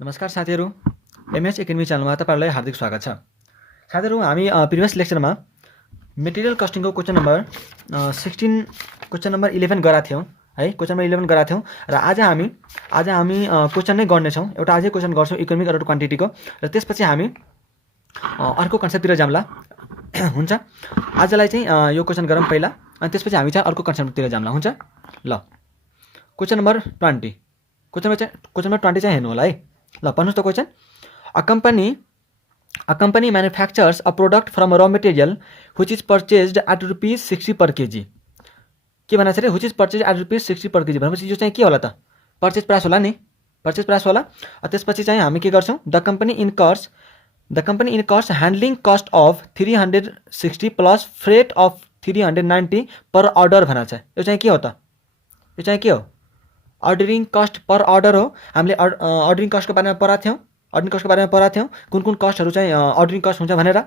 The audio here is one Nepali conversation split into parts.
नमस्कार साथीहरू, एमएस एकाडेमी च्यानलमा तपाईँहरूलाई हार्दिक स्वागत छ। साथीहरू, हामी प्रिभियस लेक्चरमा मेटेरियल कस्टिङको क्वेसन नम्बर 11 गराएको थियौँ है। क्वेसन नम्बर 11 गराएको थियौँ र आज हामी क्वेसन नै गर्नेछौँ। एउटा अझै क्वेसन गर्छौँ इकोनोमिक अडर क्वान्टिटीको, र त्यसपछि हामी अर्को कन्सेप्टतिर जाम्ला हुन्छ। आजलाई चाहिँ यो क्वेसन गरौँ पहिला, अनि त्यसपछि हामी चाहिँ अर्को कन्सेप्टतिर जाम्ला हुन्छ। ल, क्वेसन नम्बर 20 चाहिँ हेर्नु होला है। ल, पढ्नुहोस् त question. A company manufactures a product from a raw material which is purchased at rupees 60 per kg. के भन्छ अरे, which is purchased at rupees 60 per kg भनेपछि यो चाहिँ के होला त? पर्चेज प्राइस होला नि, पर्चेज प्राइस होला। त्यसपछि चाहिँ हामी के गर्छौँ, the company incurs handling cost of 360 plus freight of 390 per order भनेको छ। यो चाहिँ के हो त? यो चाहिँ के हो? अर्डरिङ कस्ट पर अर्डर हो। हामीले अर्डरिङ कस्टको बारेमा पढाएको थियौँ, कुन कुन कस्टहरू चाहिँ अर्डरिङ कस्ट हुन्छ भनेर।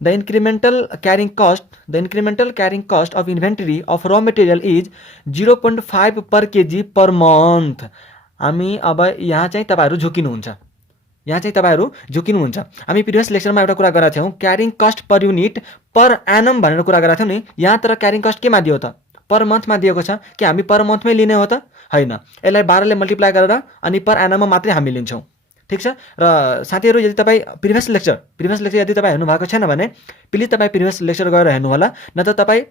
The incremental carrying cost of inventory of raw material is 0.5 per kg per month. हामी अब यहाँ चाहिँ तपाईँहरू झुकिनुहुन्छ। हामी प्रिभियस लेक्चरमा एउटा कुरा गरेका थियौँ, carrying cost per unit per annum भनेर कुरा गरेका थियौँ नि। यहाँ तर क्यारिङ कस्ट केमा दियो त? पर मन्थमा दिएको छ कि हामी पर मन्थमै लिने हो त? हैन, यसलाई 12 ले मल्टिप्लाई गरेर अनि पर एनममा मात्रै हामी लिन्छौँ। ठिक छ। र साथीहरू, यदि तपाईँ प्रिभियस लेक्चर यदि तपाईँ हेर्नु भएको छैन भने प्लिज तपाईँ प्रिभियस लेक्चर गएर हेर्नु होला, नत्र तपाईँ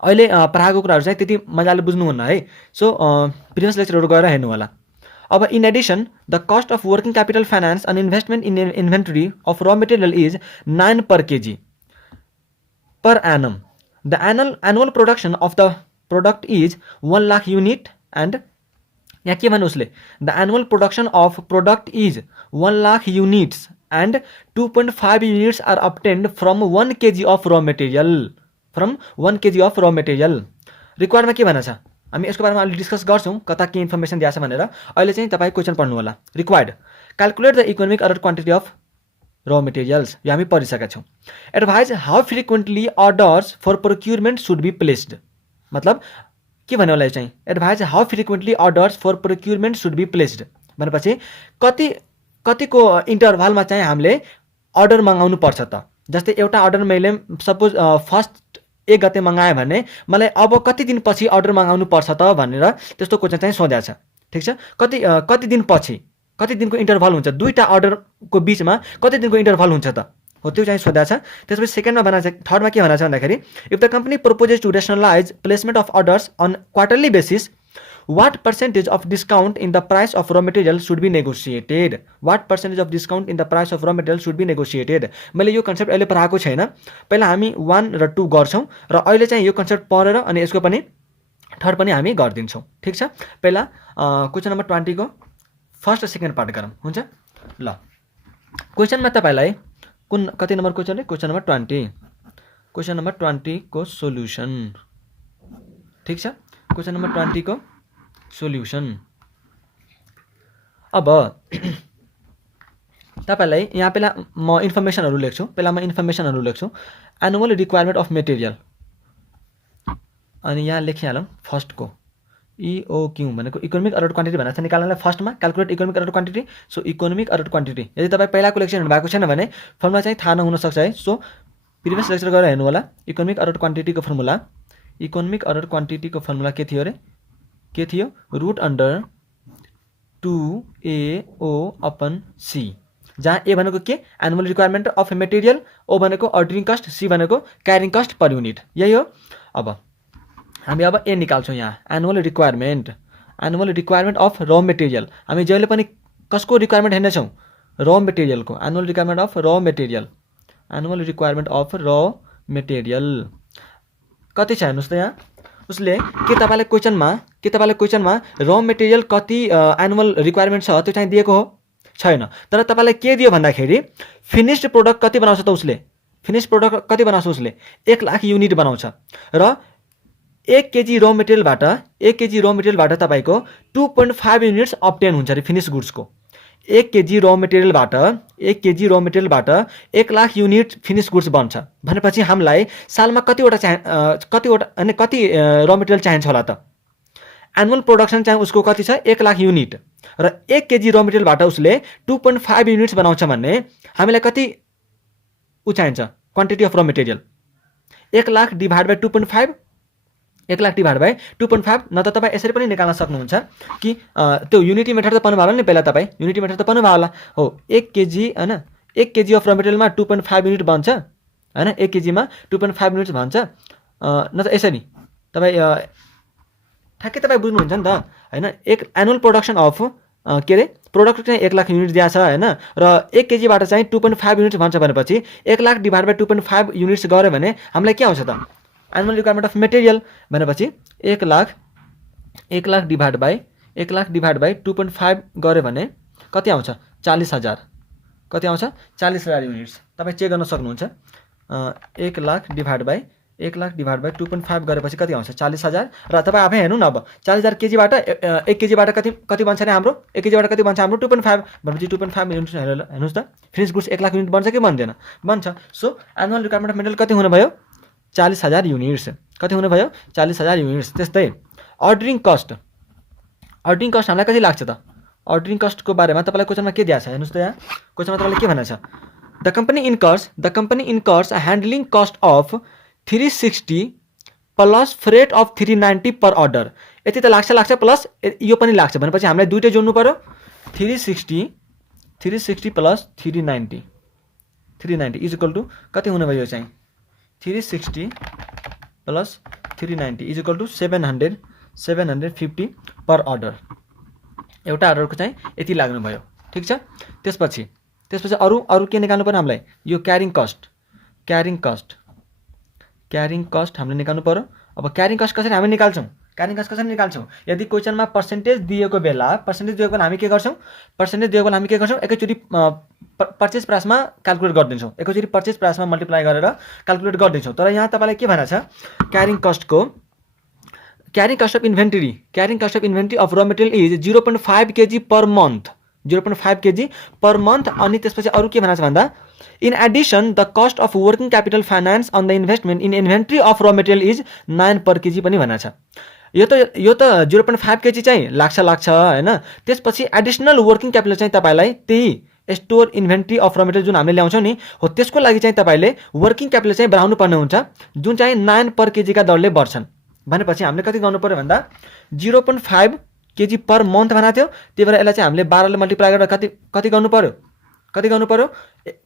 अहिले पढाएको कुराहरू चाहिँ त्यति मजाले बुझ्नुहुन्न है। सो प्रिभियस लेक्चरहरू गएर हेर्नु होला। अब in addition the cost of working capital finance and investment in inventory of raw material is 9 per kg per annum. The annual production of the product is 1 lakh unit and यहाँ के भन्नु उसले, the annual production of product is 1 lakh units and 2.5 units are obtained from 1 kg of raw material. रिक्वायर्डमा के भन्छ, हामी यसको बारेमा अलि डिस्कस गर्छौँ, कता के इन्फर्मेसन दिएको छ भनेर। अहिले चाहिँ तपाईँ क्वेसन पढ्नु होला। Required calculate the economic order quantity of raw materials, यो हामी पढिसकेका छौँ। Advise how frequently orders for procurement should be placed. मतलब के भन्यो होला चाहिँ, advise how frequently orders for procurement should be placed भनेपछि कतिको इन्टरभलमा चाहिँ हामीले अर्डर मगाउनु पर्छ त? जस्तै एउटा अर्डर मैले सपोज फर्स्ट 1 गते मगाएँ भने मलाई अब कति दिनपछि अर्डर मगाउनु पर्छ त भनेर त्यस्तो क्वेसन चाहिँ सोधेको छ। ठिक छ। कति दिनको इन्टरभल हुन्छ, दुईवटा अर्डरको बिचमा कति दिनको इन्टरभल हुन्छ त हो, त्यो चाहिँ सोधेको छ। त्यसपछि सेकेन्डमा भनेको छ, थर्डमा के भनेको छ भन्दाखेरि, if the company proposes to rationalize placement of orders on quarterly basis what percentage of discount in the price of raw material should be negotiated. मैले यो कन्सेप्ट अहिले पढाएको छैन, पहिला हामी 1 र 2 गर्छौँ र अहिले चाहिँ यो कन्सेप्ट पढेर अनि यसको पनि थर्ड पनि हामी गरिदिन्छौँ। ठिक छ। पहिला क्वेसन नम्बर 20 को फर्स्ट र सेकेन्ड पार्ट गरौँ हुन्छ। ल, क्वेसनमा तपाईँलाई कति number question? Question number 20। Question number 20 को सोल्युसन। ठिक छ। क्वेसन नम्बर 20 को सोल्युसन। अब तपाईँलाई यहाँ पहिला म इन्फर्मेसनहरू लेख्छु। एनुअल रिक्वायरमेन्ट अफ मेटेरियल, अनि यहाँ लेखिहालौँ फर्स्टको इओक्यू भनेको इकोनोमिक अर्डर क्वान्टिटी भनेको छ। निकाल्नलाई फर्स्टमा calculate economic order quantity. So economic order quantity, यदि तपाईँ पहिलाको लेक्चर हेर्नु भएको छैन भने फर्मुला चाहिँ थाहा नहुनसक्छ है। सो प्रिभियस लेक्चर गएर हेर्नु होला। इकोनोमिक अर्डर क्वान्टिटीको फर्मुला के थियो अरे? के थियो? रुट अन्डर 2AO/C, जहाँ ए भनेको के? एनुअल रिक्वायरमेन्ट अफ मेटेरियल, ओ भनेको अर्डरिङ कस्ट, सी भनेको क्यारिङ कस्ट पर युनिट। यही हो। अब हामी अब ए निकाल्छौँ यहाँ, annual requirement of raw material. हामी जहिले पनि कसको रिक्वायरमेन्ट हेर्नेछौँ? र मेटेरियलको। Annual requirement of raw material कति छ हेर्नुहोस् त यहाँ। उसले के तपाईँलाई क्वेसनमा र मेटेरियल कति एनुअल रिक्वायरमेन्ट छ त्यो चाहिँ दिएको हो छैन। तर तपाईँलाई के दियो भन्दाखेरि फिनिस्ड प्रोडक्ट कति बनाउँछ त उसले? 1 लाख युनिट बनाउँछ र 1 केजी र मेटेरियलबाट तपाईँको 2.5 युनिट्स अब्टेन हुन्छ अरे फिनिस गुड्सको। 1 केजी र मेटेरियलबाट 1 लाख युनिट फिनिस गुड्स बन्छ भनेपछि हामीलाई सालमा कति र मेटेरियल चाहिन्छ होला त? एनुअल प्रोडक्सन चाहिँ उसको कति छ 1 लाख युनिट र 1 केजी र मेटेरियलबाट उसले 2.5 युनिट्स बनाउँछ भन्ने हामीलाई कति चाहिन्छ quantity of raw material 1 lakh divide by 2.5 1 lakh divide by 2.5 न त तपाईँ यसरी पनि निकाल्न सक्नुहुन्छ कि त्यो युनिटी मेथड त पाउनु भयो होला नि पहिला तपाईँ युनिटी मेथड त पाउनु भयो होला हो 1 केजी हैन 1 केजी अफ र मेटेरियलमा 2.5 युनिट बन्छ हैन 1 केजीमा 2.5 युनिट्स भन्छ न त यसरी तपाईँ ठ्याक्कै तपाईँ बुझ्नुहुन्छ नि त हैन एक एनुअल प्रोडक्सन अफ के अरे प्रोडक्ट चाहिँ 1 लाख युनिट दिएको छ हैन र 1 केजीबाट चाहिँ 2.5 युनिट्स भन्छ भनेपछि 1 लाख डिभाइड बाई 2.5 युनिट्स गऱ्यो भने हामीलाई के आउँछ त एनुअल रिक्वायरमेन्ट अफ मेटेरियल भनेपछि 1 लाख डिभाइड बाई 2.5 गऱ्यो भने कति आउँछ 40,000 कति आउँछ 40,000 युनिट्स तपाईँ चेक गर्न सक्नुहुन्छ 1 लाख डिभाइड बाई 2.5 गरेपछि कति आउँछ 40,000 र तपाईँ आफै हेर्नु न अब 40,000 केजीबाट 1 केजीबाट कति बन्छ नि हाम्रो 1 केजीबाट कति बन्छ हाम्रो 2.5 भनेपछि 2.5 युनिट्स हेर्नुहोस् त फिनिश गुड्स 1 लाख युनिट बन्छ कि बन्दैन बन्छ so annual requirement of material कति हुनु भयो 40,000 युनिट्स कति हुनु भयो 40,000 युनिट्स त्यस्तै अर्डरिङ कस्ट हामीलाई कति लाग्छ त अर्डरिङ कस्टको बारेमा तपाईलाई क्वेशनमा के दिएको छ हेर्नुहोस् त यहाँ क्वेशनमा तपाईले के भनेको छ the company incurs a handling cost of 360 plus freight of 390 per order यति त लाग्छ प्लस यो पनि लाग्छ भनेपछि हामीलाई दुईटै जोड्नु पर्यो 360 प्लस 390 इज इक्वल टु कति हुने भयो चाहिँ 360 plus 390 is equal to 750 per order एउटा अर्डरको चाहिँ यति लाग्नु भयो ठीक छ त्यसपछि अरु के निकाल्नु पर्यो हामीलाई यो क्यारिङ कस्ट हामीले निकाल्नु पर्यो अब क्यारिङ कस्ट कसरी हामी निकाल्छौं यदि क्वेशनमा पर्सेन्टेज दिएको बेला हामी के गर्छौं एकैचोटी पर्चेज प्राइसमा क्याल्कुलेट गरिदिन्छौं एकैचोटी पर्चेज प्राइसमा मल्टिप्लाई गरेर क्याल्कुलेट गरिदिन्छौं तर यहाँ तपाईलाई के भनेको छ carrying cost of inventory of raw material is 0.5 kg per month 0.5 kg per month अनि त्यसपछि अरु के भनेको छ भन्दा in addition the cost of working capital finance on the investment in inventory of raw material is 9 per kg पनि भनेको छ यो त 0.5 केजी चाहिँ लाग्छ हैन त्यसपछि एडिशनल वर्किङ क्यापिटल चाहिँ तपाईलाई त्यही store inventory of raw material जुन हामीले ल्याउँछौं नि हो त्यसको लागि चाहिँ तपाईले वर्किङ क्यापिटल चाहिँ बढाउनु पर्ने हुन्छ जुन चाहिँ 9 पर केजी का दरले बढ्छन् भनेपछि हामीले कति गर्नु पर्यो भन्दा 0.5 केजी पर मन्थ भनेको थियो त्यही भएर यसलाई चाहिँ हामीले 12 ले मल्टिप्लाई गरेर कति गर्नु पर्यो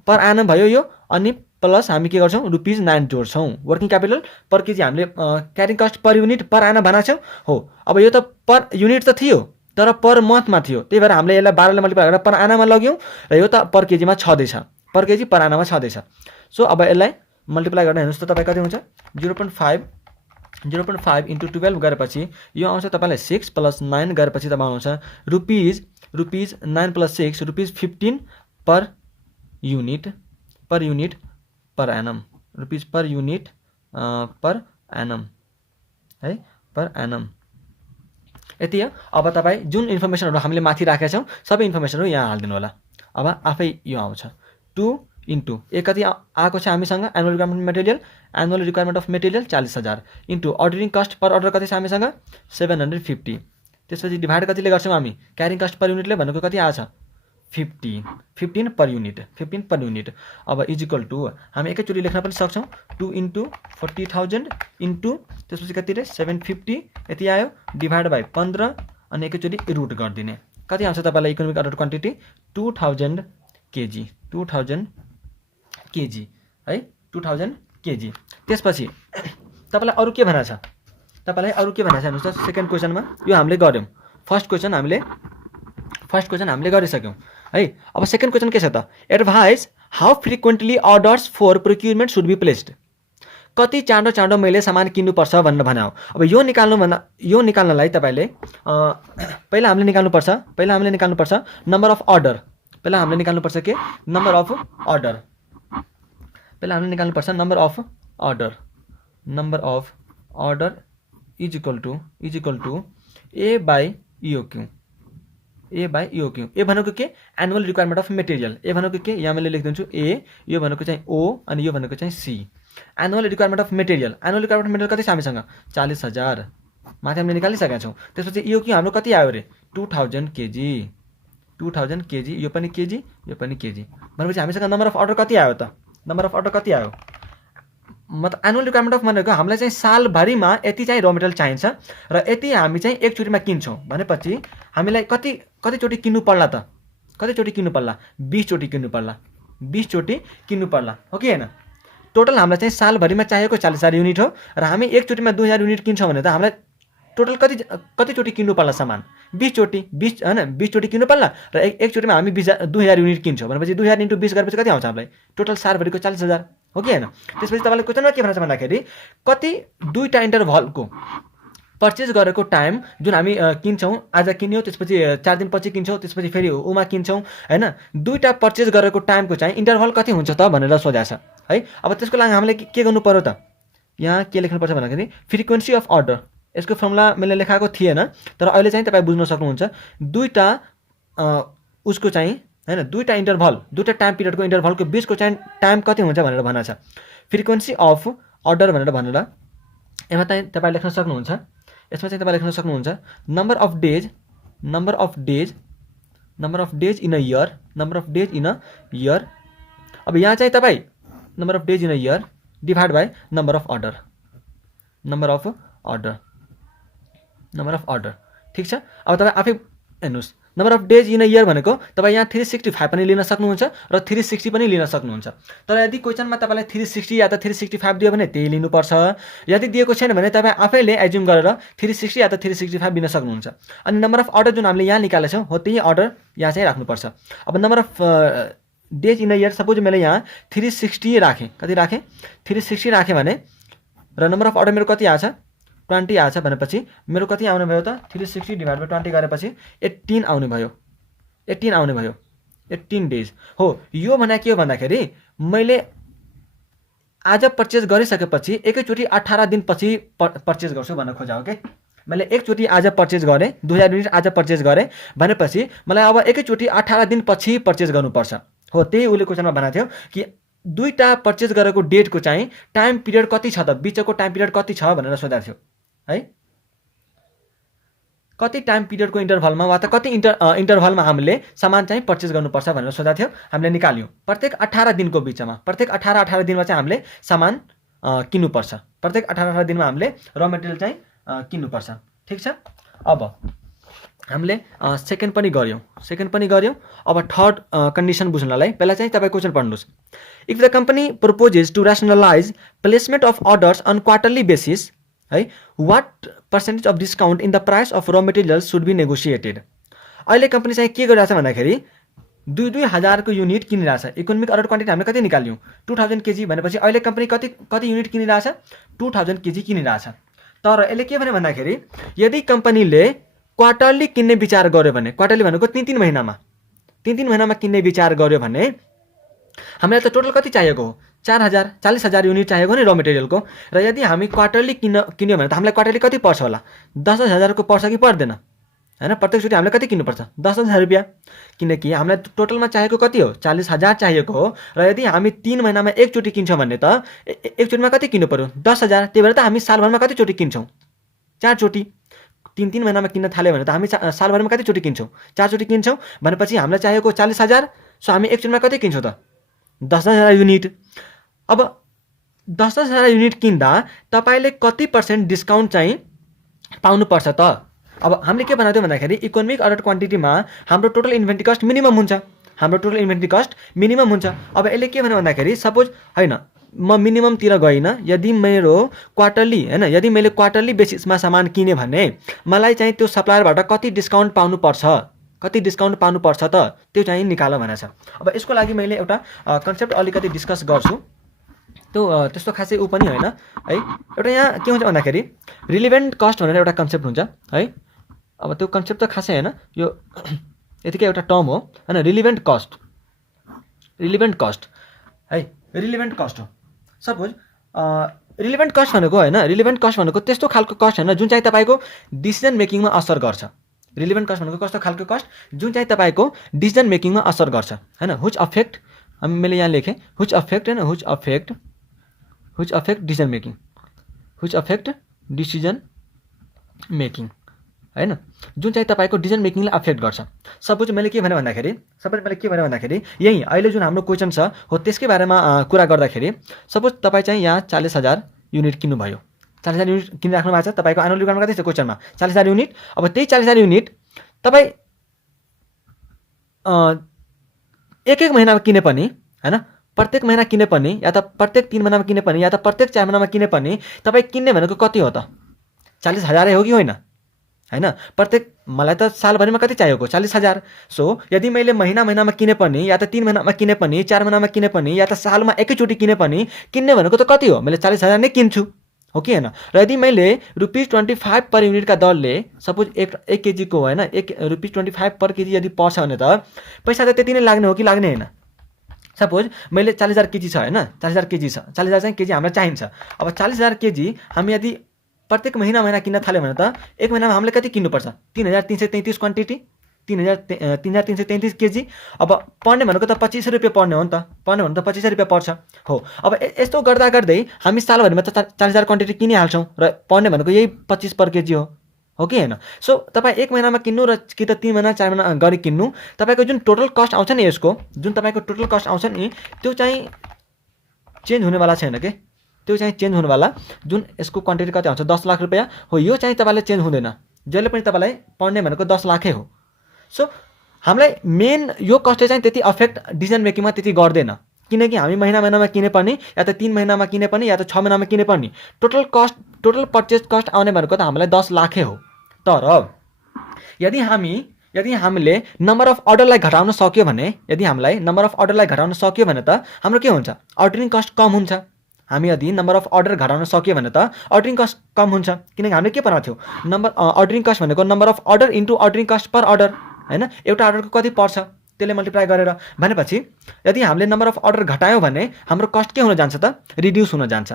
पर एनम भयो यो अनि प्लस हामी के गर्छौं रुपीस 9 जोड्छौं वर्किङ क्यापिटल पर केजी हामीले carrying cost per unit per annum भनेको छौं हो अब यो त पर युनिट त थियो तर पर मन्थमा थियो त्यही भएर हामीले यसलाई 12 ले मल्टिप्लाई गरेर पर एनममा लग्यौं र यो त पर केजीमा छदैछ पर केजी पर एनममा छदैछ सो अब यसलाई मल्टिप्लाई गर्न हेर्नुस् त तपाई कति हुन्छ 0.5 into 12 गरेपछि यो आउँछ तपाईलाई 6 प्लस 9 गरेपछि तपाईँ आउँछ rupees 9 plus 6 rupees 15 per unit per annum rupees per unit per annum है पर एनम यति हो अब तपाईँ जुन इन्फर्मेसनहरु हामीले माथि राखेका छौं सबै इन्फर्मेसनहरु यहाँ हाल्दिनु होला अब आफै यो आउँछ 2 into एक कति आएको छ हामीसँग annual requirement of material 40,000 into ordering cost per order कति छ हामीसँग 750 त्यसपछि डिभाइड कतिले गर्छौं हामी क्यारिङ कस्ट पर युनिटले भनेको कति आछ 15 पर युनिट अब इज इक्वल टु हामी एकैचोटी लेख्न पनि सक्छौं 2 into 40,000 इन्टु त्यसपछि कति रे 750 यति आयो डिभाइड बाइ 15 अनि एकैचोटी रुट गर्दिने कति आउँछ तपाईलाई इकोनोमिक अर्डर क्वान्टिटी 2000 केजी है 2000 केजी त्यसपछि तपाईलाई अरु के भनेको छ हेर्नुस् त सेकेन्ड क्वेशनमा यो हामीले गर्यौं फर्स्ट क्वेशन हामीले गरिसक्यौं है अब सेकेन्ड क्वेशन के छ त advise how frequently orders for procurement should be placed कति चाँडो मैले सामान किन्नु पर्छ भनेर भनाऊ अब यो निकाल्नलाई तपाईले पहिला हामीले निकाल्नु पर्छ नम्बर अफ अर्डर पहिला हामीले निकाल्नुपर्छ के number of order is equal to A by EOQ A भनेको के annual requirement of material A भनेको के यहाँ मैले लेखिदिन्छु ए यो भनेको चाहिँ ओ अनि यो भनेको चाहिँ C annual requirement of material छ हामीसँग 40,000 माथि हामीले निकालिसकेका छौँ। त्यसपछि यो कि हाम्रो कति आयो रे 2000 केजी, 2000 केजी, यो पनि केजी, यो पनि केजी भनेपछि हामीसँग नम्बर अफ अर्डर कति आयो त? नम्बर अफ अर्डर कति आयो? मतलब एनुअल रिक्वायरमेन्ट अफ भनेको हामीलाई चाहिँ सालभरिमा यति चाहिँ र मेटेरियल चाहिन्छ र यति हामी चाहिँ एकचोटिमा किन्छौँ भनेपछि हामीलाई कतिचोटि किन्नु पर्ला त? कतिचोटि किन्नु पर्ला? 20 चोटि किन्नु पर्ला, 20 चोटि किन्नु पर्ला, हो कि होइन? टोटल हामीलाई चाहिँ सालभरिमा चाहिएको 40,000 युनिट हो र हामी एकचोटिमा 2000 युनिट किन्छौँ भने त हामीलाई टोटल कतिचोटि किन्नु पर्ला सामान? 20 चोटि, 20 होइन 20 चोटि किन्नु पर्ला र एकचोटिमा हामी 2000 युनिट किन्छौँ भनेपछि 2000 × 20 गरेपछि कति आउँछ हामीलाई? टोटल सालभरिको 40,000, हो कि होइन? त्यसपछि तपाईँले क्वेसनमा के भन्छ भन्दाखेरि कति दुईवटा इन्टरभलको पर्चेज गरेको टाइम जुन हामी किन्छौँ, आज किन्यौँ त्यसपछि 4 दिनपछि किन्छौँ, त्यसपछि फेरि उमा किन्छौँ होइन, दुईवटा पर्चेज गरेको टाइमको चाहिँ इन्टरभल कति हुन्छ त भनेर सोधेको छ है। अब त्यसको लागि हामीले के गर्नु पर्यो त? यहाँ के लेख्नुपर्छ भन्दाखेरि फ्रिक्वेन्सी अफ अर्डर, यसको फर्मुला मैले लेखाएको थिएन तर अहिले चाहिँ तपाईँ बुझ्न सक्नुहुन्छ। दुईवटा उसको चाहिँ होइन, दुईवटा इन्टरभल, दुईवटा टाइम पिरियडको इन्टरभलको बिचको चाहिँ टाइम कति हुन्छ भनेर भनेको छ। फ्रिक्वेन्सी अफ अर्डर भनेर भनेर यसमा चाहिँ तपाईँ लेख्न सक्नुहुन्छ। यसमा चाहिँ तपाईँ लेख्न सक्नुहुन्छ number of days, number of days, number of days in a year, number of days in a year. अब यहाँ चाहिँ तपाईँ number of days in a year divide by number of order, number of order, number of order, ठिक छ। अब तपाईँ आफै हेर्नुहोस्, number of days in a year भनेको तपाईँ यहाँ 365 पनि लिन सक्नुहुन्छ र 360 पनि लिन सक्नुहुन्छ। तर यदि क्वेसनमा तपाईँलाई 360 या त 365 दियो भने त्यही लिनुपर्छ। यदि दिएको छैन भने तपाईँ आफैले एज्युम गरेर 360 या त 365 लिन सक्नुहुन्छ। अनि नम्बर अफ अर्डर जुन हामीले यहाँ निकालेको छौँ हो त्यही अर्डर यहाँ चाहिँ राख्नुपर्छ। अब number of days in a year suppose मैले यहाँ 360 राखेँ, कति राखेँ? 360 राखेँ भने र नम्बर अफ अर्डर मेरो कति आएछ? 20 आएछ भनेपछि मेरो कति आउने भयो त? 360 डिभाइड बाई 20 गरेपछि 18 आउने भयो, 18 आउने भयो, 18 डेज हो। यो भने के हो भन्दाखेरि मैले आज पर्चेज गरिसकेपछि एकैचोटि 18 दिनपछि पर्चेज गर्छु भन्न खोजा हो कि। मैले एकचोटि आज पर्चेज गरेँ, 2000 युनिट आज पर्चेज गरेँ भनेपछि मलाई अब एकैचोटि 18 दिनपछि पर्चेज गर्नुपर्छ हो। त्यही उसले क्वेसनमा भनेको थियो कि दुईवटा पर्चेज गरेको डेटको चाहिँ टाइम पिरियड कति छ त, बिचको टाइम पिरियड कति छ भनेर सोधेको थियो है। कति टाइम पिरियडको इन्टरभलमा वा त कति इन्टरभलमा हामीले सामान चाहिँ पर्चेज गर्नुपर्छ भनेर सोधेको थियो। हामीले निकाल्यौँ प्रत्येक 18 दिनको बिचमा, प्रत्येक 18 दिनमा चाहिँ हामीले सामान किन्नुपर्छ, प्रत्येक 18 दिनमा हामीले र मेटेरियल चाहिँ किन्नुपर्छ, ठिक छ। अब हामीले सेकेन्ड पनि गऱ्यौँ। अब थर्ड कन्डिसन बुझ्नलाई पहिला चाहिँ तपाईँ क्वेसन पढ्नुहोस्। If the company proposes to rationalize placement of orders on quarterly basis है, what percentage of discount in the price of raw material should be negotiated. अहिले कम्पनी चाहिँ के गरिरहेछ भन्दाखेरि 2,000 को युनिट किनिरहेछ। इकोनोमिक अर्डर क्वान्टिटी हामीले कति निकाल्यौँ? 2000 केजी भनेपछि अहिले कम्पनी कति युनिट किनिरहेछ? 2000 केजी किनिरहेछ। तर यसले के भने भन्दाखेरि यदि कम्पनीले क्वार्टरली किन्ने विचार गर्यो भने, क्वार्टरली भनेको 3 महिनामा किन्ने विचार गर्यो भने हामीलाई त टोटल कति चाहिएको हो? 40,000 युनिट चाहिएको नि र मेटेरियलको। र यदि हामी क्वार्टरली किन्यो भने त हामीलाई क्वार्टरली कति पर्छ होला? 10,000 को पर्छ कि पर्दैन होइन? प्रत्येकचोटि हामीले कति किन्नुपर्छ? 10,000 रुपियाँ, किनकि हामीलाई टोटलमा चाहिएको कति हो? 40,000 चाहिएको हो। र यदि हामी 3 महिनामा एकचोटि किन्छौँ भने त एकचोटिमा कति किन्नु पर्यो? 10,000। त्यही भएर त हामी सालभरमा कतिचोटि किन्छौँ? 4 चोटि। 3 महिनामा किन्न थाल्यो भने त हामी सालभरिमा कतिचोटि किन्छौँ? 4 चोटि किन्छौँ भनेपछि हामीलाई चाहिएको 40,000। सो हामी एकचोटिमा कति किन्छौँ त? 10,000 युनिट। अब 10,000 युनिट किन्दा तपाईँले कति % डिस्काउन्ट चाहिँ पाउनुपर्छ त? अब हामीले के भनेको थियो भन्दाखेरि इकोनोमिक अर्डर क्वान्टिटीमा हाम्रो टोटल इन्भेन्ट्री कस्ट मिनिमम हुन्छ, अब यसले के भन्यो भन्दाखेरि सपोज होइन म मिनिममतिर गइनँ, यदि मेरो क्वार्टरली होइन, यदि मैले क्वार्टरली बेसिसमा सामान किनेँ भने मलाई चाहिँ त्यो सप्लायरबाट कति डिस्काउन्ट पाउनुपर्छ त त्यो चाहिँ निकाल भनेको छ। अब यसको लागि मैले एउटा कन्सेप्ट अलिकति डिस्कस गर्छु। त्यो त्यस्तो खासै ऊ पनि होइन है। एउटा यहाँ के हुन्छ भन्दाखेरि रिलेभेन्ट कस्ट भनेर एउटा कन्सेप्ट हुन्छ है। अब त्यो कन्सेप्ट त खासै होइन, यो यतिकै एउटा टर्म हो होइन। रिलेभेन्ट कस्ट है, रिलेभेन्ट कस्ट हो। सपोज रिलेभेन्ट कस्ट भनेको होइन, रिलेभेन्ट कस्ट भनेको त्यस्तो खालको कस्ट होइन जुन चाहिँ तपाईँको डिसिजन मेकिङमा असर गर्छ। रिलेभेन्ट कस्ट भनेको कस्तो खालको कस्ट जुन चाहिँ तपाईँको डिसिजन मेकिङमा असर गर्छ होइन। हुच अफेक्ट, मैले यहाँ लेखेँ हुच अफेक्ट होइन, हुच affect decision making, हुच affect decision making हैन, जुन चाहिँ तपाईँको डिसिजन मेकिङलाई अफेक्ट गर्छ। सपोज मैले के भने भन्दाखेरि यही अहिले जुन हाम्रो क्वेसन छ हो त्यसकै बारेमा कुरा गर्दाखेरि सपोज तपाईँ चाहिँ यहाँ 40,000 युनिट किन्नुभयो, 40,000 युनिट किनिराख्नु भएको छ, तपाईँको एनुअल रिक्वायरमेन्ट कति छ क्वेसनमा 40,000 युनिट। अब त्यही 40,000 युनिट तपाईँ एक महीनामा किने पनि हैन, प्रत्येक महीना किने पनि या त प्रत्येक 3 महिनामा किने पनि या त प्रत्येक 4 महिनामा किने पनि तपाईँ किन्ने भनेको कति हो त 40,000 हो कि होइन हैन। प्रत्येक मलाई त सालभरिमा कति चाहिएको 40,000। सो यदि मैले महिनामा किने पनि या त 3 महिनामा किने पनि 4 महिनामा किने पनि या त सालमा एकैचोटि किने पनि किन्ने भनेको त कति हो, मैले 40,000 नै किन्छु हो कि होइन। र यदि मैले ₹25 पर युनिटका दरले सपोज एक केजीको होइन ₹25 पर केजी यदि पर्छ भने त पैसा त त्यति नै लाग्ने हो कि लाग्ने होइन। सपोज मैले 40,000 केजी छ होइन, 40,000 केजी छ, 40,000 चाहिँ केजी हामीलाई चाहिन्छ। अब 40,000 केजी हामी यदि प्रत्येक महीना किन्न थाल्यो भने त एक महिनामा हामीले कति किन्नुपर्छ 3,333 क्वान्टिटी, 3,333 केजी। अब पर्ने भनेको त 25 रुपियाँ पर्ने हो नि त, पर्ने भनेको त 25 रुपियाँ पर्छ हो। अब यस्तो गर्दा गर्दै हामी सालभरिमा त 40,000 क्वान्टिटी किनिहाल्छौँ र पर्ने भनेको यही 25 पर केजी हो कि होइन। सो तपाईँ एक महीनामा किन्नु र कि त 3 महिना 4 महिना गरी किन्नु, तपाईँको जुन टोटल कस्ट आउँछ नि, यसको जुन तपाईँको टोटल कस्ट आउँछ नि त्यो चाहिँ चेन्ज हुनेवाला छैन के, त्यो चाहिँ चेन्ज हुनेवाला। जुन यसको क्वान्टिटी कति आउँछ 10 लाख रुपियाँ हो, यो चाहिँ तपाईँले चेन्ज हुँदैन, जहिले पनि तपाईँलाई पर्ने भनेको 10 लाखै हो। सो हामीलाई मेन यो कस्टले चाहिँ त्यति अफेक्ट डिसिजन मेकिङमा त्यति गर्दैन, किनकि हामी महिनामा किने पनि या त 3 महिनामा किने पनि या त 6 महिनामा किने पनि टोटल पर्चेज कस्ट आउने भनेको त हामीलाई 10 लाखै हो। तर यदि हामीले नम्बर अफ अर्डरलाई घटाउन सक्यो भने, यदि हामीलाई नम्बर अफ अर्डरलाई घटाउन सक्यो भने त हाम्रो के हुन्छ, अर्डरिङ कस्ट कम हुन्छ। हामी यदि नम्बर अफ अर्डर घटाउन सक्यो भने त अर्डरिङ कस्ट कम हुन्छ, किनकि हामीले के बनाएको थियो अर्डरिङ कस्ट भनेको number of order into ordering cost per order हैन, एउटा अर्डरको कति पर्छ त्यसले मल्टिप्लाई गरेर। भनेपछि यदि हामीले नम्बर अफ अर्डर घटायौँ भने हाम्रो कस्ट के हुन जान्छ त रिड्युस हुन जान्छ।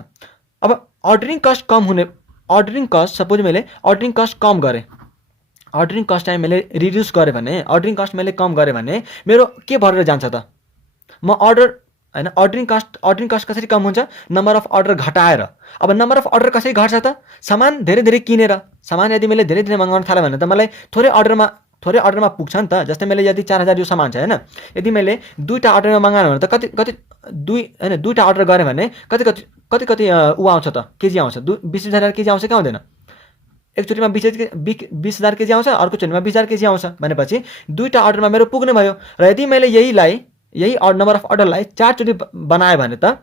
अब अर्डरिङ कस्ट कम हुने, अर्डरिङ कस्ट सपोज मैले अर्डरिङ कस्ट कम गरेँ, अर्डरिङ कस्ट चाहिँ मैले रिड्युस गरेँ भने, अर्डरिङ कस्ट मैले कम गरेँ भने मेरो के भरेर जान्छ त, म अर्डर हैन अर्डरिङ कस्ट कसरी कम हुन्छ, नम्बर अफ अर्डर घटाएर। अब नम्बर अफ अर्डर कसरी घट्छ त, सामान धेरै किनेर, सामान यदि मैले धेरै मगाउन थालेँ भने त मलाई थोरै अर्डरमा पुग्छ नि त। जस्तै मैले यदि 4,000 यो सामान छ हैन, यदि मैले 2टा अर्डरमा मगाएँ भने त दुईटा अर्डर गरेँ भने कति आउँछ त केजी आउँछ, 20,000 केजी आउँछ कि आउँदैन। एकचोटिमा 20,000 केजी आउँछ, अर्को चोटिमा 20,000 केजी आउँछ। भनेपछि दुईटा अर्डरमा मेरो पुग्ने भयो। र यदि मैले यही नम्बर अफ अर्डरलाई 4 चोटि बनाएँ भने त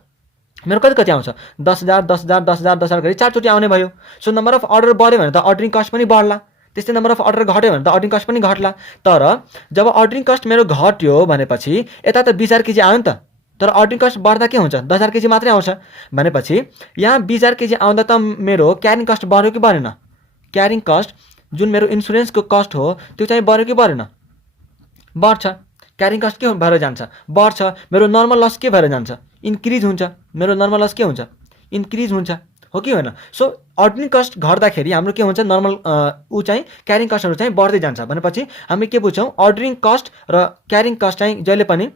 मेरो कति आउँछ 10,000 10,000 10,000 10,000 गरी 4 चोटि आउने भयो। सो नम्बर अफ अर्डर बढ्यो भने त अर्डरिङ कस्ट पनि बढ्ला, त्यस्तै नम्बर अफ अर्डर घट्यो भने त अर्डरिङ कस्ट पनि घट्ला। तर जब अर्डरिङ कस्ट मेरो घट्यो भनेपछि यता त 20,000 केजी आयो नि त, तर अर्डरिङ कस्ट बढ्दा के हुन्छ 10,000 केजी मात्रै आउँछ। भनेपछि यहाँ 20,000 केजी आउँदा त मेरो क्यारिङ कस्ट बढ्यो कि बढेन, क्यारिङ कस्ट जुन मेरो इन्सुरेन्सको कस्ट हो त्यो चाहिँ बढ्यो कि बढेन, बढ्छ। क्यारिङ कस्ट के भएर जान्छ, बढ्छ। मेरो नर्मल लस के भएर जान्छ, इन्क्रिज हुन्छ। मेरो नर्मल लस के हुन्छ, इन्क्रिज हुन्छ हो कि होइन। सो अर्डरिङ कस्ट घट्दाखेरि हाम्रो के हुन्छ, नर्मल चाहिँ क्यारिङ कस्टहरू चाहिँ बढ्दै जान्छ। भनेपछि हामी के बुझ्छौँ, अर्डरिङ कस्ट र क्यारिङ कस्ट चाहिँ जहिले पनि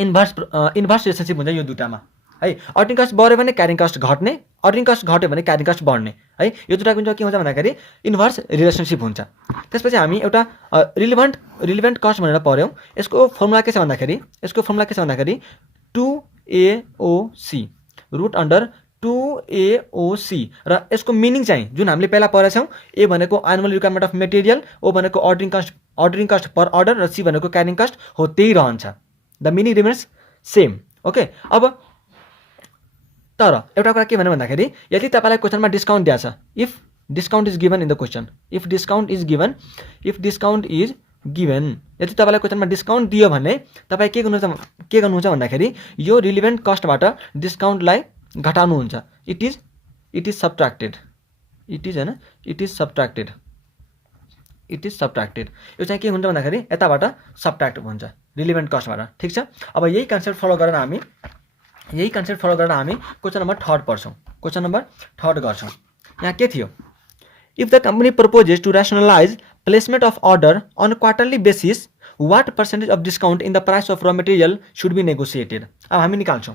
इन्भर्स रिलेसनसिप हुन्छ यो दुटामा है। अर्डरिङ कस्ट बढ्यो भने क्यारिङ कस्ट घट्ने, अर्डरिङ कस्ट घट्यो भने क्यारिङ कस्ट बढ्ने है। यो दुटाको के हुन्छ भन्दाखेरि इन्भर्स रिलेसनसिप हुन्छ। त्यसपछि हामी एउटा रिलेभेन्ट कस्ट भनेर पढ्यौँ। यसको फर्मुला के छ भन्दाखेरि 2AOC रुट अन्डर 2AOC र यसको मिनिङ चाहिँ जुन हामीले पहिला पढेछौँ, ए भनेको एनुअल रिक्वायरमेन्ट अफ मेटेरियल, ओ भनेको अर्डरिङ कस्ट पर अर्डर र सी भनेको क्यारिङ कस्ट हो, त्यही रहन्छ। The meaning remains same okay. अब तर एउटा कुरा के भन्नु भन्दाखेरि यदि तपाईँलाई क्वेसनमा डिस्काउन्ट दिएको छ, if discount is given in the question, if discount is given यदि तपाईँलाई क्वेसनमा डिस्काउन्ट दियो भने तपाईँ के गर्नुहुन्छ भन्दाखेरि यो रिलेभेन्ट कस्टबाट डिस्काउन्टलाई घटाउनुहुन्छ। It is subtracted. यो चाहिँ के हुन्छ भन्दाखेरि यताबाट सब्ट्र्याक्ट हुन्छ रिलेभेन्ट कस्टबाट, ठिक छ। अब यही कन्सेप्ट फलो गरेर हामी क्वेसन नम्बर 3 पढ्छौँ, क्वेसन नम्बर 3 गर्छौँ। यहाँ के थियो, if the company proposes to rationalize placement of order on quarterly basis what percentage of discount in the price of raw material should be negotiated. अब हामी निकाल्छौँ।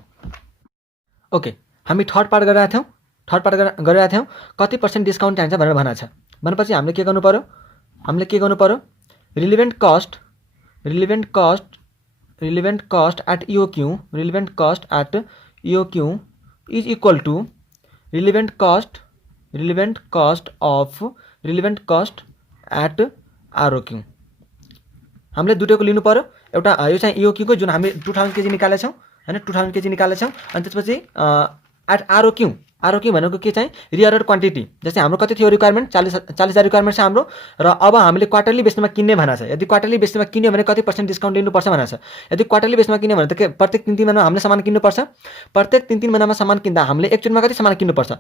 ओके, हामी थर्ड पार्ट गरिरहेको थियौँ, कति पर्सेन्ट डिस्काउन्ट चाहिन्छ भनेर भनेको छ। भनेपछि हामीले के गर्नु पर्यो, relevant cost at EOQ is equal to relevant cost at ROQ। हामीले दुटैको लिनु पर्यो। एउटा यो चाहिँ EOQ को जुन हामीले 2000 kg निकालेका छौँ हैन, 2000 kg निकालेका छौँ। अनि त्यसपछि एट ROQ भनेको के चाहिँ रिअर्डर क्वान्टिटी। जस्तै हाम्रो कति थियो रिक्वायरमेन्ट, 40,000 रिक्वायरमेन्ट छ हाम्रो, र अब हामीले क्वार्टरली बेसमा किन्ने भनेको छ। यदि क्वार्टरली बेसमा किन्यो भने कति % डिस्काउन्ट लिनुपर्छ भनेको छ। यदि क्वार्टरली बेसमा किन्यो भने त के प्रत्येक 3 महिनामा हामीले सामान किन्नुपर्छ। प्रत्येक 3 महिनामा सामान किन्दा हामीले एकचोटिमा कति सामान किन्नुपर्छ,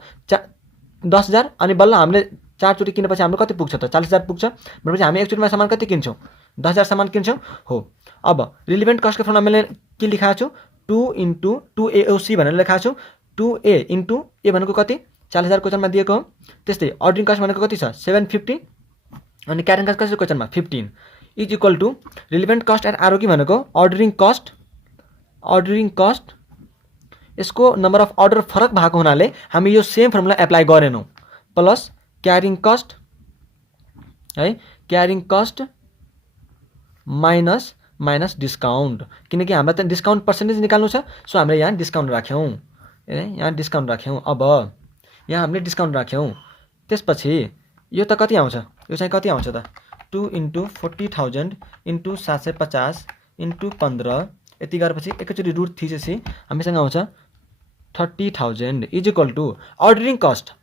10,000। अनि बल्ल हामीले 4 चोटि किनेपछि हाम्रो कति पुग्छ त, 40,000 पुग्छ। भनेपछि हामी एकचोटिमा सामान कति किन्छौँ, 10,000 सामान किन्छौँ हो। अब रिलेभेन्ट कस्टको फर्मुला मैले के लेखाएको छु, 2 × 2 AOC भनेर लेखाएको छु। 2A × A भनेको कति, 40,000 क्वेसनमा दिएको हो। त्यस्तै अर्डरिङ कस्ट भनेको कति छ, 750। अनि क्यारिङ कस्ट कति छ क्वेसनमा, 15 is equal to relevant cost at ROQ भनेको अर्डरिङ कस्ट यसको नम्बर अफ अर्डर फरक भएको हुनाले हामी यो सेम फर्मुला एप्लाई गरेनौँ, प्लस क्यारिङ कस्ट है, क्यारिङ कस्ट माइनस डिस्काउन्ट, किनकि हामीलाई त डिस्काउन्ट पर्सेन्टेज निकाल्नु छ। सो हामीले यहाँ डिस्काउन्ट राख्यौँ, यहाँ डिस्काउन्ट राख्यौँ। अब यहाँ हामीले डिस्काउन्ट राख्यौँ। त्यसपछि यो त कति आउँछ, यो चाहिँ कति आउँछ त, 2 × 40,000 × 750 × 15 यति गरेपछि एकैचोटि रुट थिचेपछि हामीसँग आउँछ 30,000 is equal to ordering cost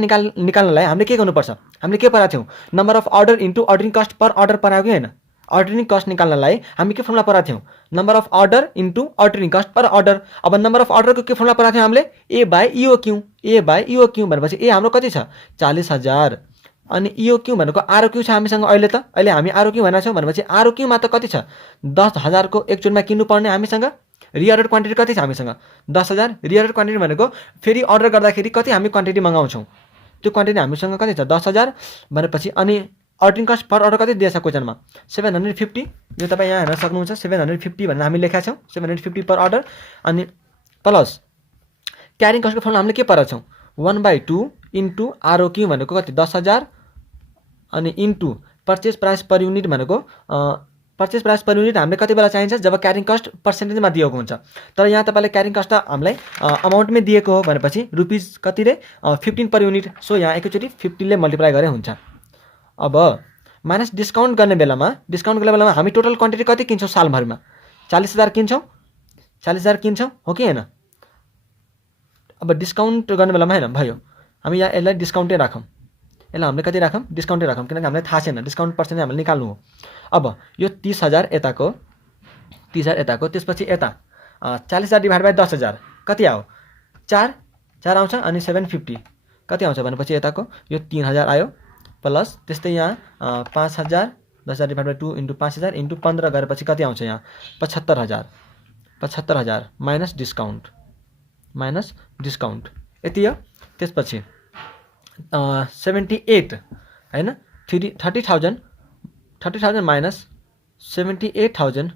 निकाल्नलाई हामीले के गर्नुपर्छ, हामीले के पढाएको थियौँ, number of order into ordering cost per order पढाएको कि होइन। अर्डरिङ कस्ट निकाल्नलाई हामी के फर्मुला पढाएको थियौँ, number of order into ordering cost per order. अब नम्बर अफ अर्डरको के फर्मुला पढाएको थियौँ हामीले, A/EOQ भनेपछि ए हाम्रो कति छ, 40,000। अनि EOQ भनेको ROQ छ हामीसँग अहिले हामी ROQ भनेको छौँ। भनेपछि ROQ मा त कति छ, 10,000 को एकचोटिमा किन्नुपर्ने हामीसँग। रिअर्डर क्वान्टिटी कति छ हामीसँग, 10,000। रिअर्डर क्वान्टिटी भनेको फेरि अर्डर गर्दाखेरि कति हामी क्वान्टिटी मगाउँछौँ, त्यो क्वान्टिटी हामीसँग कति छ, 10,000 भनेपछि। अनि अर्डरिङ कस्ट पर अर्डर कति दिएछ क्वेसनमा, 750। यो तपाईँ यहाँ हेर्न सक्नुहुन्छ, 750 भनेर हामी लेखेका छौँ, 750 पर अर्डर। अनि प्लस क्यारिङ कस्टको फर्मुला हामीले के पढाएको छौँ, 1/2 × ROQ भनेको कति, 10,000। अनि into purchase price per unit भनेको पर्चेज प्राइस पर युनिट हामीले कति बेला चाहिन्छ, जब क्यारिङ कस्ट पर्सेन्टेजमा दिएको हुन्छ। तर यहाँ तपाईँले क्यारिङ कस्ट त हामीलाई अमाउन्टमै दिएको हो भनेपछि रुपिस कति रे, 15 पर युनिट। सो यहाँ एकैचोटि 15 ले मल्टिप्लाई गरे हुन्छ। अब माइनस डिस्काउन्ट गर्ने बेलामा हामी टोटल क्वान्टिटी कति किन्छौँ सालभरिमा, 40,000 किन्छौँ, 40,000 किन्छौँ हो कि होइन। अब डिस्काउन्ट गर्ने बेलामा होइन भयो, हामी यहाँ यसलाई डिस्काउन्टै राखौँ, यसलाई हामीले कति राखौँ, डिस्काउन्टै राखौँ, किनकि हामीलाई थाहा छैन डिस्काउन्ट पर्सेन्टेज हामीले निकाल्नु हो। अब यो 30,000 यताको, त्यसपछि यता 40,000 डिभाइड बाई 10,000 कति आयो, 4 आउँछ। अनि 750 कति आउँछ भनेपछि यताको यो 3,000 आयो। प्लस त्यस्तै यहाँ 5,000, 10,000 डिभाइड बाई 2 × 5,000 × 15 गरेपछि कति आउँछ यहाँ, 75,000 माइनस डिस्काउन्ट यति हो। त्यसपछि 78 हैन, 30,000 minus 78,000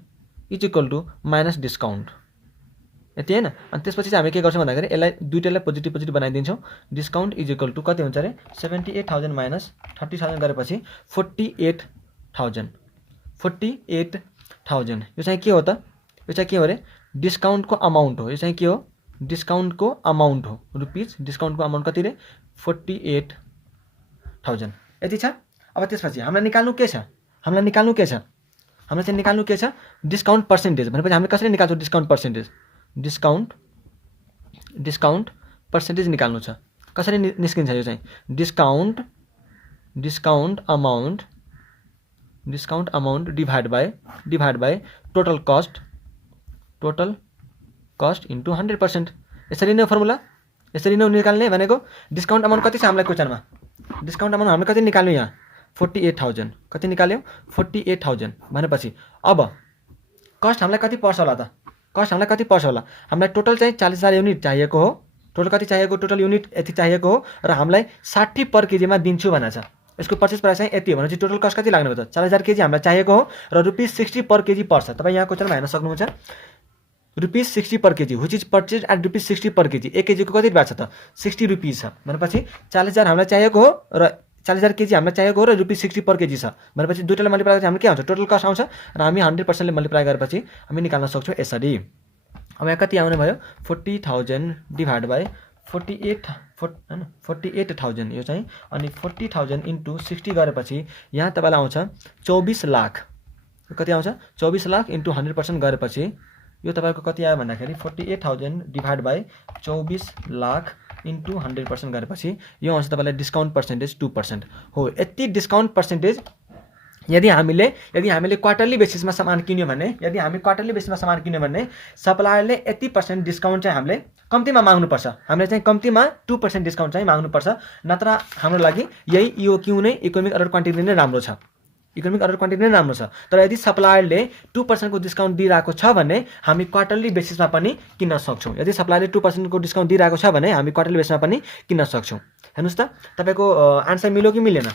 is equal to minus discount यति हैन। अनि त्यसपछि चाहिँ हामी के गर्छौँ भन्दाखेरि यसलाई दुईटैलाई पोजिटिभ बनाइदिन्छौँ। डिस्काउन्ट इज इक्वल टू कति हुन्छ अरे, 78,000 माइनस 30,000 गरेपछि 48,000। यो चाहिँ के हो त, यो चाहिँ के हो अरे, डिस्काउन्टको अमाउन्ट हो। यो चाहिँ के हो, डिस्काउन्टको अमाउन्ट हो, रुपिस डिस्काउन्टको अमाउन्ट कति रे, 48,000 यति छ। अब त्यसपछि हामीलाई निकाल्नु के छ, हामीलाई चाहिँ निकाल्नु के छ, डिस्काउन्ट पर्सेन्टेज। भनेपछि हामीले कसरी निकाल्छौँ डिस्काउन्ट पर्सेन्टेज निकाल्नु छ। कसरी निस्किन्छ यो चाहिँ, discount amount divide by total cost into 100%। यसरी नै फर्मुला, यसरी नै निकाल्ने भनेको। डिस्काउन्ट अमाउन्ट कति छ हामीलाई क्वेसनमा, डिस्काउन्ट अमाउन्ट हामीले कति निकाल्यौँ यहाँ, 48,000 कति निकाल्यौँ, 48,000 भनेपछि अब कस्ट हामीलाई कति पर्छ होला त, हामीलाई टोटल चाहिँ 40,000 युनिट चाहिएको हो। टोटल कति चाहिएको, टोटल युनिट यति चाहिएको हो र हामीलाई 60 पर केजीमा दिन्छु भनेको छ। यसको पर्चेस प्राइस चाहिँ यति हो भनेपछि टोटल कस्ट कति लाग्ने हो त, 40,000 केजी हामीलाई चाहिएको हो र ₹60 पर केजी पर्छ। तपाईँ यहाँ क्वेसनमा हेर्न सक्नुहुन्छ, ₹60 per kg which is purchase at ₹60 per kg. 1 केजीको कति भएको छ त, ₹60 छ भनेपछि 40,000 हामीलाई चाहिएको हो र 40,000 केजी हामीलाई चाहिएको हो र ₹60 पर केजी छ भनेपछि दुईटाले मल्टिप्लाई गरेपछि हाम्रो के आउँछ टोटल कस्ट आउँछ र हामी 100%ले मल्टिप्लाई गरेपछि हामी निकाल्न सक्छौँ यसरी। अब यहाँ कति आउने भयो 40,000 डिभाइड बाई 48,000 यो चाहिँ अनि 40,000 इन्टु 60 गरेपछि यहाँ तपाईँलाई आउँछ 24 लाख। कति आउँछ 24 लाख इन्टु 100% गरेपछि यो तपाईँको कति आयो भन्दाखेरि 48,000 डिभाइड बाई 24 लाख इन्टु 100% गरेपछि यो आउँछ तपाईँलाई डिस्काउन्ट पर्सेन्टेज 2% हो। यति डिस्काउन्ट पर्सेन्टेज यदि हामीले क्वार्टरली बेसिसमा सामान किन्यो भने सप्लायरले यति % डिस्काउन्ट चाहिँ हामीले कम्तीमा माग्नुपर्छ। हामीले चाहिँ कम्तीमा 2% डिस्काउन्ट चाहिँ माग्नुपर्छ, नत्र हाम्रो लागि यही EOQ नै इकोनोमिक अर्डर क्वान्टिटी नै राम्रो छ। तर यदि सप्लायरले 2% को डिस्काउन्ट दिइरहेको छ भने हामी क्वार्टरली बेसिसमा पनि किन्न सक्छौँ। यदि सप्लायरले 2% को डिस्काउन्ट दिइरहेको छ भने हामी क्वार्टरली बेसिसमा पनि किन्न सक्छौँ। हेर्नुहोस् त तपाईँको आन्सर मिल्यो कि मिलेन?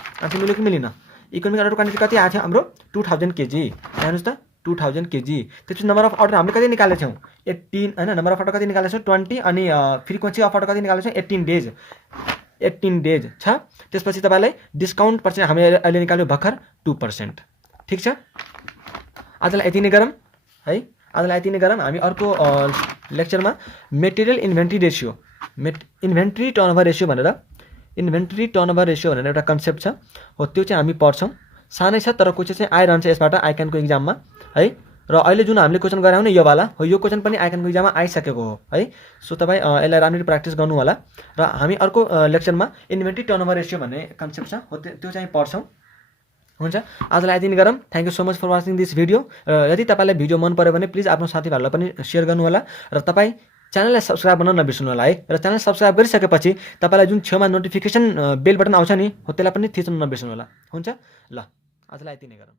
इकोनोमिक अर्डर क्वान्टिटी कति आएको थियो हाम्रो 2000 केजी। हेर्नुहोस् त 2000 केजी। त्यसपछि नम्बर अफ अर्डर हामीले कति निकालेको थियौँ 18 हैन। नम्बर अफ अर्डर कति निकालेको छौँ 20 अनि फ्रिक्वेन्सी अफ अर्डर कति निकालेको छौँ 18 डेज छ। त्यसपछि तपाईँलाई डिस्काउन्ट पर्सेन्ट हामीले अहिले निकाल्यो भर्खर 2%। ठिक छ, आजलाई यति नै गरौँ है। हामी अर्को लेक्चरमा मेटेरियल इन्भेन्ट्री टर्नओभर रेसियो भनेर एउटा कन्सेप्ट छ हो, त्यो चाहिँ हामी पढ्छौँ। सानै छ तर क्वेसन चाहिँ आइरहन्छ यसबाट आइक्यानको इक्जाममा है। र अहिले जुन हामीले क्वेसन गराउने यो वाला हो, यो क्वेसन पनि आइक्यानको इक्जाममा आइसकेको हो है। सो तपाईँ यसलाई राम्ररी प्र्याक्टिस गर्नु होला। र हामी अर्को लेक्चरमा इन्भेन्ट्री टर्नओभर रेसियो भन्ने कन्सेप्ट छ हो, त्यो चाहिँ पढ्छौँ। हुन्छ, आजलाई यति नै गरौँ। Thank you so much for watching this video. यदि तपाईँलाई भिडियो मन पऱ्यो भने प्लिज आफ्नो साथीभाइहरूलाई पनि सेयर गर्नु होला र तपाईँ च्यानललाई सब्सक्राइब गर्न नबिर्सनु होला है। र च्यानल सब्सक्राइब गरिसकेपछि तपाईँलाई जुन छेउमा नोटिफिकेसन बेल बटन आउँछ नि हो, त्यसलाई पनि थिच्न नबिर्सनु होला। हुन्छ, ल आजलाई यति नै गरौँ।